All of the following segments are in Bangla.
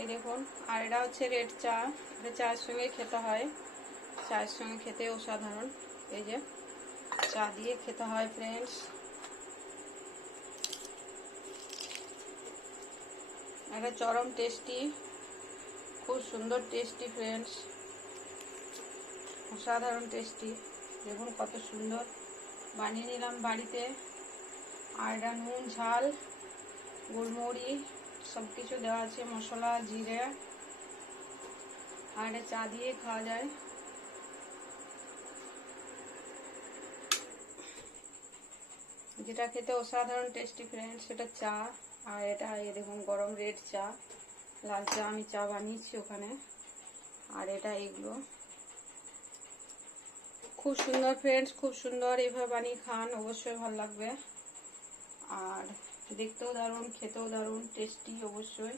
এই দেখুন, আর এটা হচ্ছে রেড চা। এটা চায়ের সঙ্গে খেতে হয়। চায়ের সঙ্গে খেতে অসাধারণ। এই যে, চা দিয়ে খেতে হয় ফ্রেন্ডস এটা চরম টেস্টি খুব সুন্দর টেস্টি ফ্রেন্ডস অসাধারণ টেস্টি দেখুন কত সুন্দর। বানিয়ে নিলাম বাড়িতে। আর এটা নুন, ঝাল গোলমরি সব কিছু দেওয়া আছে, মশলা, জিরে, আর চা দিয়ে খাওয়া যায়। যেটা খেতে অসাধারণ টেস্টি ফ্রেন্ড সেটা চা। আর এটা, এই দেখুন, গরম রেড চা। লাল চা আমি চা বানিয়েছি ওখানে। আর এটা এগুলো। খুব সুন্দর ফ্রেন্ডস খুব সুন্দর। এইভাবে বানিয়ে খান, অবশ্যই ভালো লাগবে। আর দেখতেও দারুণ, খেতেও দারুণ টেস্টি অবশ্যই।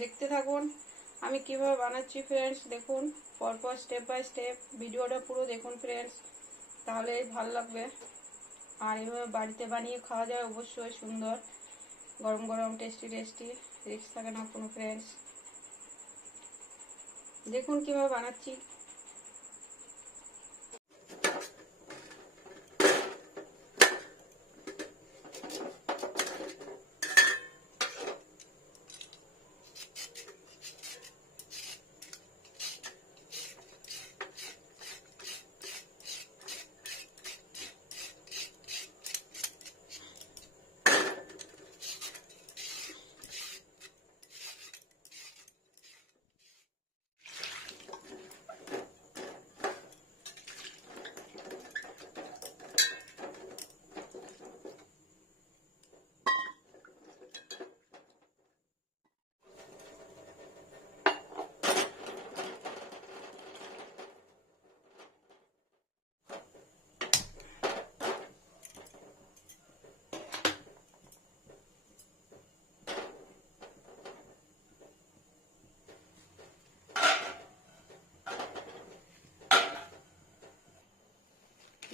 দেখতে থাকুন, আমি কীভাবে বানাচ্ছি ফ্রেন্ডস দেখুন, পরপর স্টেপ বাই স্টেপ ভিডিওটা পুরো দেখুন ফ্রেন্ডস তাহলে ভালো লাগবে। আর এভাবে বাড়িতে বানিয়ে খাওয়া যায় অবশ্যই সুন্দর, গরম গরম টেস্টি টেস্টি রিক্স থাকে না কোনো ফ্রেন্ডস দেখুন কীভাবে বানাচ্ছি।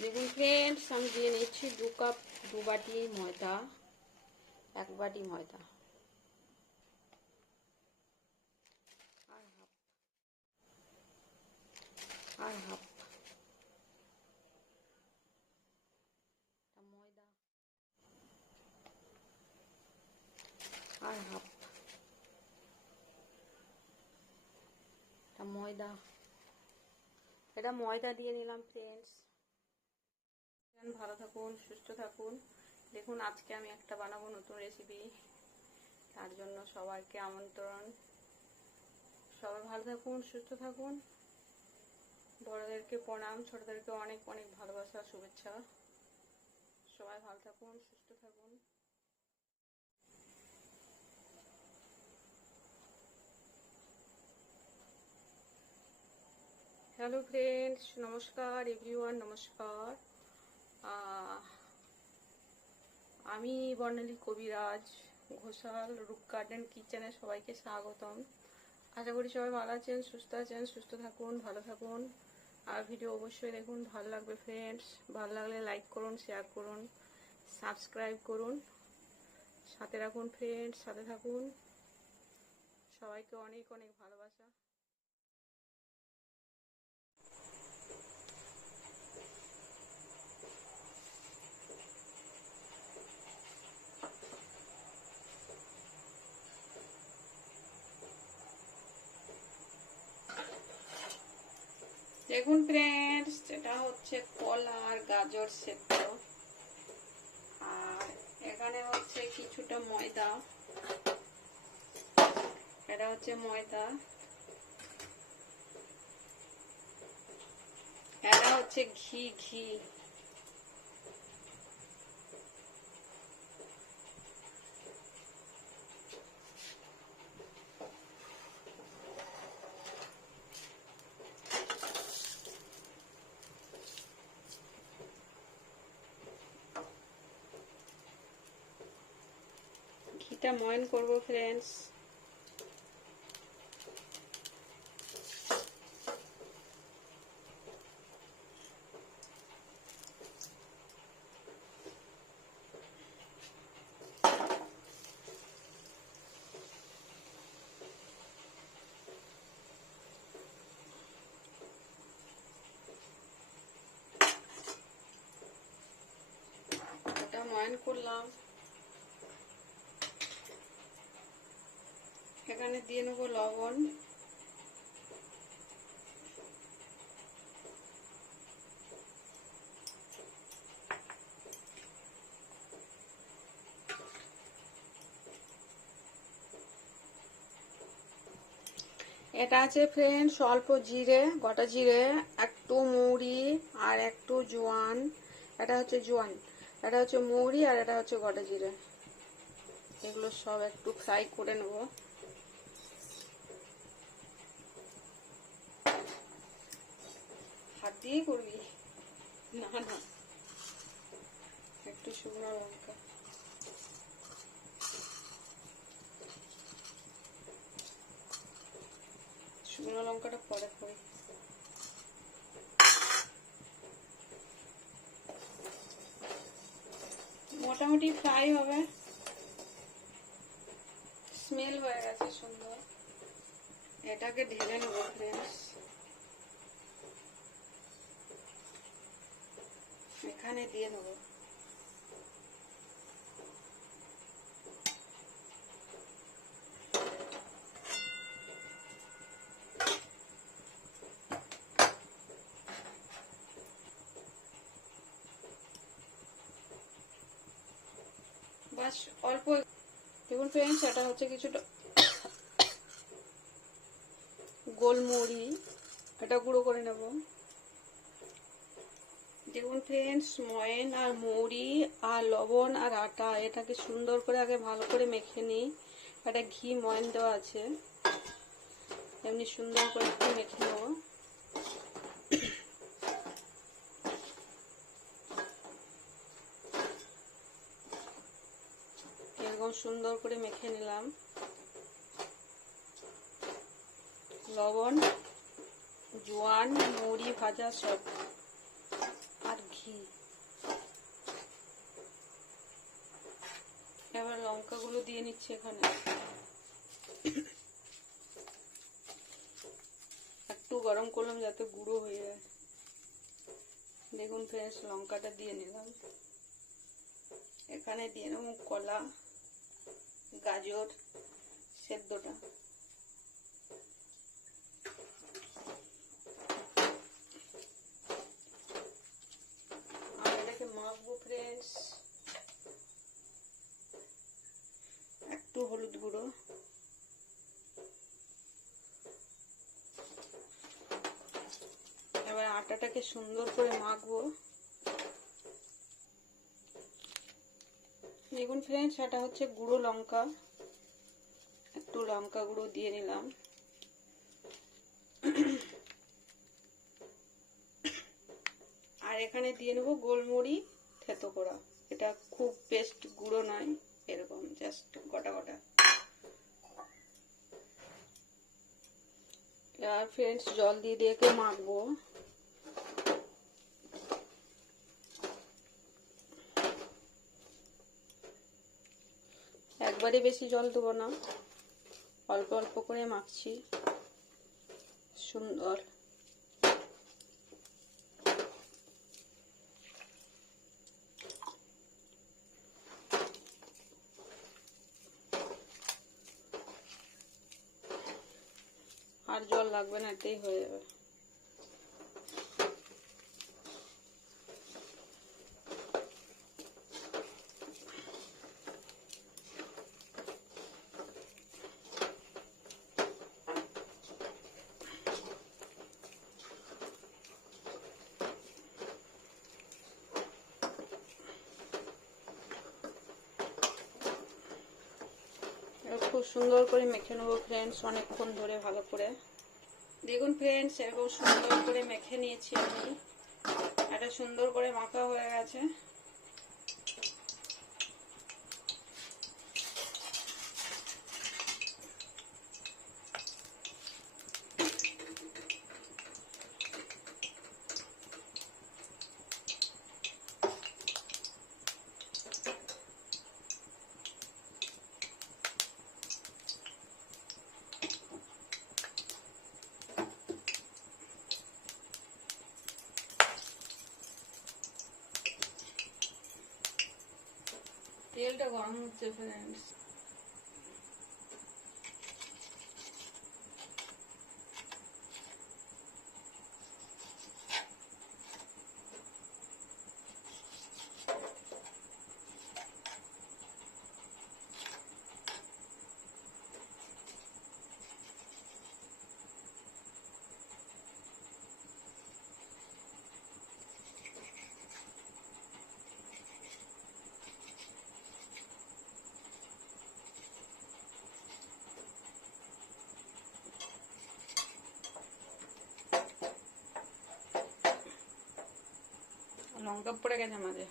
দেখুন ফ্রেন্ডস, আমি দিয়ে নিচ্ছি দু কাপ, দু বাটি ময়দা, এক বাটি ময়দা। আর হাফ। আর হাফ। ময়দা। আর হাফ। ময়দা। এটা ময়দা দিয়ে নিলাম, ফ্রেন্ডস। ভালো থাকুন, সুস্থ থাকুন। দেখুন, আজকে আমি একটা বানাবো নতুন রেসিপি তার জন্য সবাইকে আমন্ত্রণ। সবাই ভালো থাকুন, সুস্থ থাকুন। বড়দেরকে প্রণাম, ছোটদেরকে অনেক অনেক ভালোবাসা, শুভেচ্ছা। সবাই ভালো থাকুন, সুস্থ থাকুন। হ্যালো ফ্রেন্ডস নমস্কার এভরিওয়ান নমস্কার। আমি বর্ণালী কবিরাজ, ঘোষাল রুক গার্ডেন কিচেনে সবাইকে স্বাগতম। আশা করি সবাই ভালো আছেন, সুস্থ আছেন, সুস্থ থাকুন, ভালো থাকুন। আর ভিডিও অবশ্যই দেখুন, ভালো লাগবে ফ্রেন্ডস ভালো লাগলে লাইক করুন শেয়ার করুন সাবস্ক্রাইব করুন। সাথে রাখুন ফ্রেন্ডস সাথে থাকুন। সবাইকে অনেক অনেক ভালোবাসা। দেখুন ফ্রেন্ডস এটা হচ্ছে কলা আর গাজর সেদ্ধ। আর এখানে হচ্ছে কিছুটা ময়দা। এটা হচ্ছে ময়দা। এটা হচ্ছে ঘি ঘি। এটা ময়ন করব ফ্রেন্ডস ময়ন করলাম। এখানে দিয়ে নেব লবণ। এটা আছে ফ্রেন্ডস অল্প জিরে, গোটা জিরে, একটু মৌরি আর একটু জোয়ান। এটা হচ্ছে জোয়ান, এটা হচ্ছে মৌরি আর এটা হচ্ছে গোটা জিরে। এগুলো সব একটু ফ্রাই করে নেব। করবি? না না। একটু শুকনো লঙ্কা। শুকনো লঙ্কাটা পরে মোটামুটি ফ্রাই হবে। স্মেল হয়ে গেছে সুন্দর। এটাকে ঢেলে নেব ফ্রেন্ডস এখানে দিয়ে নেব বাস, অল্প দেখুন ফ্রেন্ডস এটা হচ্ছে কিছুটা গোলমরি এটা গুঁড়ো করে নেব। দেখুন ফ্রেন্ডস ময়ন আর মৌরি আর লবণ, আর আটা, এটাকে সুন্দর করে আগে ভালো করে মেখে নিই। একটা ঘি ময়ন দেওয়া আছে, এমনি সুন্দর করে একটু মেখে নেব। এরকম সুন্দর করে মেখে নিলাম। লবণ, জোয়ান মৌরি ভাজা সব। ঘি এবার লঙ্কাগুলো দিয়ে নিচ্ছি এখানে। একটু গরম করলাম যাতে গুঁড়ো হয়ে যায়। দেখুন ফ্রেন্ডস, লঙ্কাটা দিয়ে নিলাম। এখানে দিয়ে নেব কলা, গাজর, সেদ্ধটা আর এটাকে ফ্রেন্ডস একটু হলুদ গুঁড়ো, এবার আটাটাকে সুন্দর করে মাখবো। দেখুন ফ্রেন্ডস এটা হচ্ছে গুঁড়ো লঙ্কা, একটু লঙ্কা গুঁড়ো দিয়ে নিলাম। আর এখানে দিয়ে নেব গোলমরি থেতো করা। এটা খুব পেস্ট গুঁড়ো নয়, এরকম জাস্ট গোটা গোটা। আর ফ্রেন্ডস জল দিয়ে দিয়ে মাখবো। একবারে বেশি জল দেবো না, অল্প অল্প করে মাখছি। সুন্দর। আর জল লাগবে না এতেই হয়ে যাবে। খুব সুন্দর করে মেখে নেব ফ্রেন্ডস অনেকক্ষণ ধরে ভালো করে। দেখুন ফ্রেন্ডস এরকম সুন্দর করে মেখে নিয়েছি আমি। এটা সুন্দর করে মাখা হয়ে গেছে। গরম হচ্ছে ফ্রেন্ডস লঙ্কা পড়ে গেছে মাঝে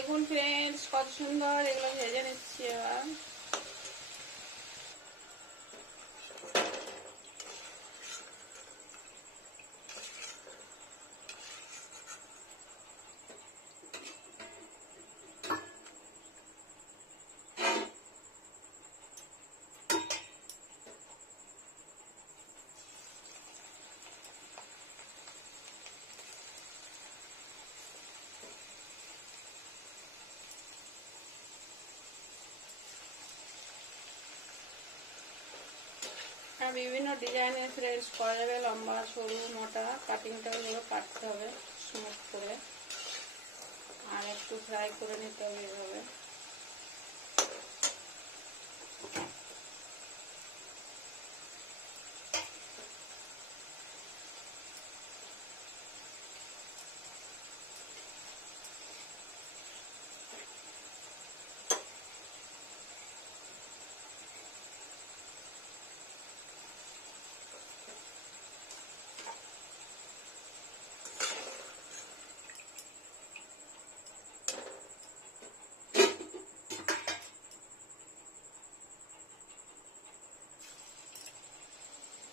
দেখুন ফ্রেন্ডস কত সুন্দর এগুলো ভেজে নিচ্ছি এবার। বিভিন্ন ডিজাইনের ফ্রেন্ডস করা যাবে লম্বা, সরু, মোটা কাটিংটা এগুলো কাটতে হবে স্মুথ করে। আর একটু ফ্রাই করে নিতে হবে এভাবে।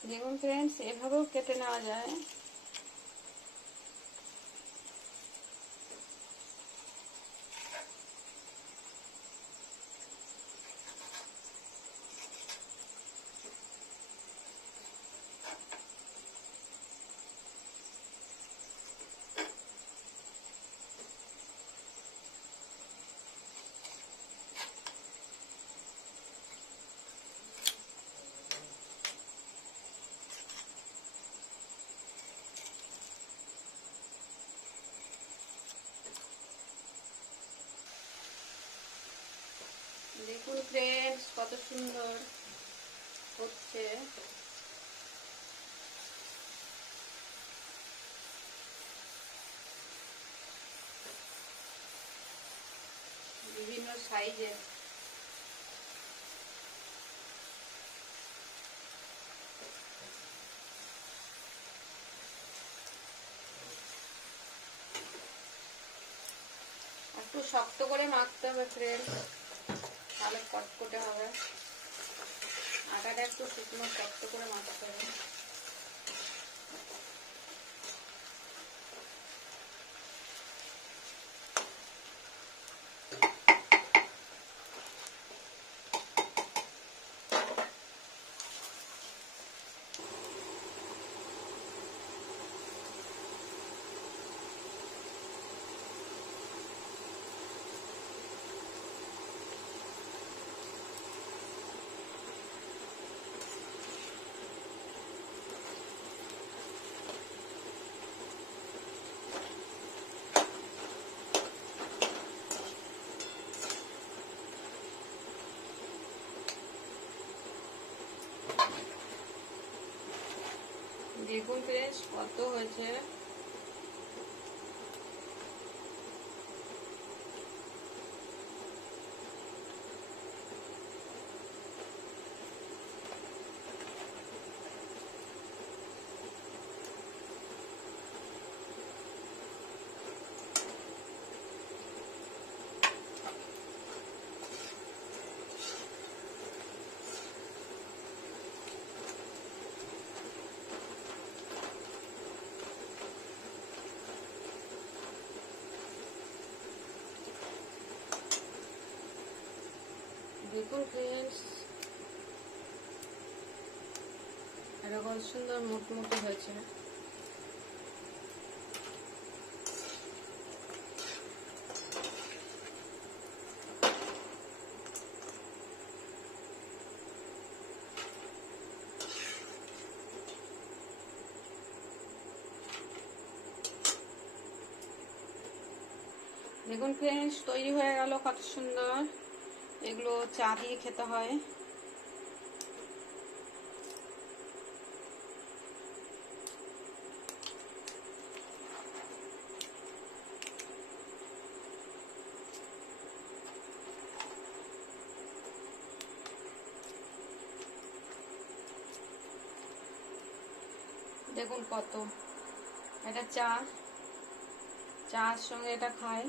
দেখুন ফ্রেন্ডস এভাবেও কেটে নেওয়া যায় দেখুন ফ্রেন্ডস কত সুন্দর হচ্ছে বিভিন্ন সাইজের একটু শক্ত করে মাখতে হবে ফ্রেন্ডস তাহলে কটকটে হবে। আটাটা একটু শুকনো শক্ত করে মাখাতে হবে। দেখুন ফ্রেন্ডস কত হয়েছে দেখুন ফ্রেন্ডস এটা কত সুন্দর মুটমুটে হয়েছে। দেখুন ফ্রেন্ডস তৈরি হয়ে গেল কত সুন্দর। এগুলো চা দিয়ে খেতে হয়। দেখুন কত। এটা চা। চার সঙ্গে এটা খায়।